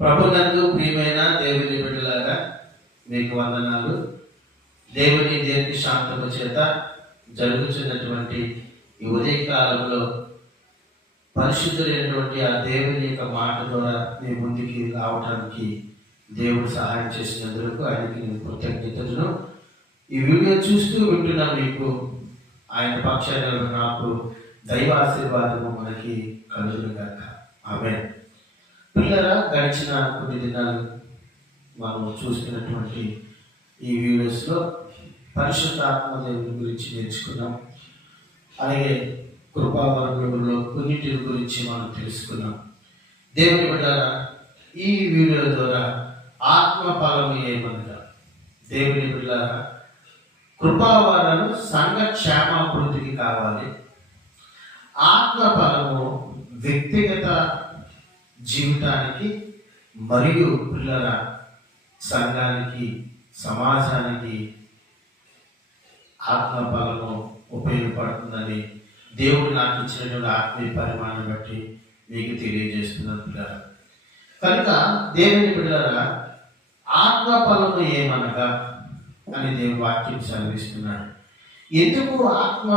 ప్రభునందు ప్రియమైన దేవుని బిడ్డలారా, మీకు వందనాలు. దేవుని దీర్ఘ శాంతము చేత జరుగుతున్నటువంటి ఈ ఉదయకాలంలో పరిశుద్ధులైనటువంటి ఆ దేవుని యొక్క మాట ద్వారా మీ ముందుకి రావడానికి దేవుడు సహాయం చేసినందుకు ఆయనకి నేను కృతజ్ఞతలను. ఈ వీడియో చూస్తూ వింటున్నా మీకు ఆయన పక్షాన నాకు దైవ ఆశీర్వాదము మనకి కలుగును గాక. ఆమేన్. పిల్లరా, గడిచిన కొన్ని దినాలు మనం చూస్తున్నటువంటి ఈ వీడియోస్లో పరిశుద్ధాత్మ దేవుని గురించి నేర్చుకున్నాం. అలాగే కృపావరములలో కొన్నిటి గురించి మనం తెలుసుకున్నాం. దేవుని బిడ్డలారా, ఈ వీడియో ద్వారా ఆత్మ ఫలము ఏమనగా, దేవుని బిడ్డలారా, కృపావరాలు సంఘ క్షేమాభివృద్ధికి కావాలి. ఆత్మ ఫలము వ్యక్తిగత జీవితానికి మరియు పిల్లల సంఘానికి, సమాజానికి ఆత్మ బలము ఉపయోగపడుతుందని దేవుడు నాకు ఇచ్చినటువంటి ఆత్మీయ పరిమాణం బట్టి మీకు తెలియజేస్తున్నాను పిల్లల. కనుక దేవుని బిడ్డలారా, ఆత్మ ఫలము ఏమనగా అని దేవుని వాక్యం సెలవిస్తున్నాడు. ఎందుకు ఆత్మ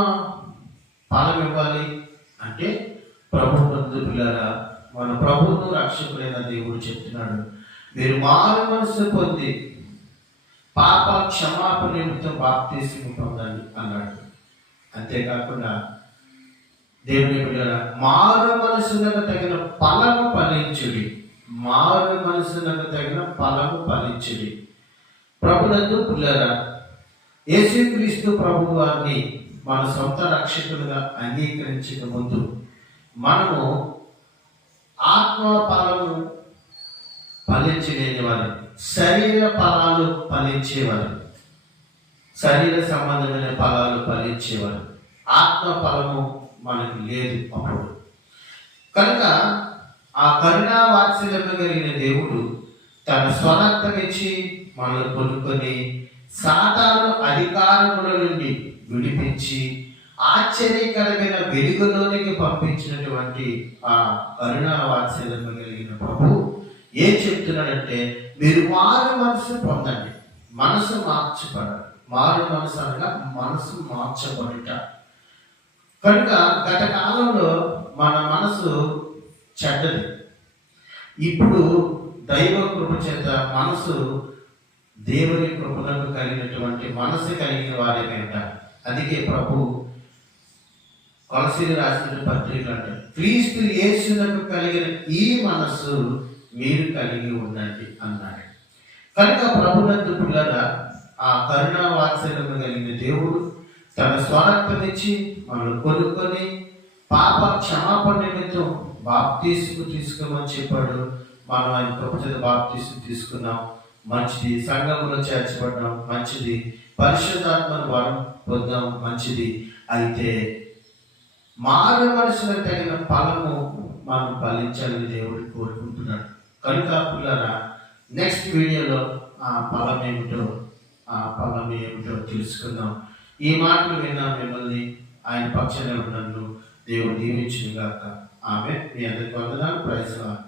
ఫలం ఇవ్వాలి అంటే, ప్రభు నందు పిల్లరా, మన ప్రభువును రక్షకుడైన దేవుడు చెప్తున్నాడు, మీరు మారు మనసు పొంది పాప క్షమాపణ నిమిత్తం బాప్తిస్మము పొందండి అన్నాడు. అంతేకాకుండా దేవుని బిడ్డలారా, మారు మనసునకు తగిన ఫలము ఫలించుడి. మారు మనసునకు తగిన ఫలము ఫలించుడి. ప్రభునందు పిల్లరా, యేసుక్రీస్తు ప్రభు వారిని మన సొంత రక్షకులుగా అంగీకరించిన ముందు మనము ఆత్మ ఫలము ఫలించలేని వారు, శరీర ఫలాలు ఫలించేవారు, శరీర సంబంధమైన ఫలాలు ఫలించేవారు. ఆత్మ ఫలము మనకు లేదు అప్పుడు. కనుక ఆ కరుణా వాత్సల్యము కలిగిన దేవుడు తన స్వరక్తమిచ్చి మనల్ని కొనుక్కొని సాతాను అధికారముల నుండి విడిపించి ఆశ్చర్యకరమైన వెలుగులోనికి పంపించినటువంటి ఆ కరుణా వాత్సల్యము కలిగిన ప్రభు ఏం చెప్తున్నాడంటే, మీరు మారు మనసు పొందండి. మనసు మార్చబడాలి. మారు మనసు అనగా మనసు మార్చబడుట. కనుక గత కాలంలో మన మనసు చెడ్డది. ఇప్పుడు దైవ కృప చేత మనసు దేవుని కృపలకు కలిగినటువంటి మనసు కలిగిన వారేమే అంటారు. అందుకే ప్రభు కొలసీలు రాసిన పత్రికలు అంటారు, క్రీస్తు యేసునకు కలిగిన ఈ మనస్సు మీరు కలిగి ఉండండి అన్నాడు. కనుక ప్రభునందు పిల్లరా, ఆ కరుణా వాత్సల్యము కలిగిన దేవుడు తన స్వరక్తమిచ్చి మనల్ని కొనుక్కొని పాప క్షమాపణ నిమిత్తం బాప్తీసు తీసుకోమని చెప్పాడు. మనం ఆయన కృప చేత బాప్తీసు తీసుకున్నాం, మంచిది. సంఘములో చేర్చబడ్డాం, మంచిది. పరిశుద్ధాత్మను వరం పొందాం, మంచిది. అయితే మారు మనసులకు తగిన ఫలము మనం ఫలించాలని దేవుడు కోరుకుంటున్నాడు. కనుక పిల్లరా, నెక్స్ట్ వీడియోలో ఆ ఫలం ఏమిటో తెలుసుకుందాం. ఈ మాటలు విన్నా మిమ్మల్ని ఆయన పక్షాన నన్ను దేవుడు దీవించుగాక. ఆమె మీ అందరికీ వందనాలు. Praise lord.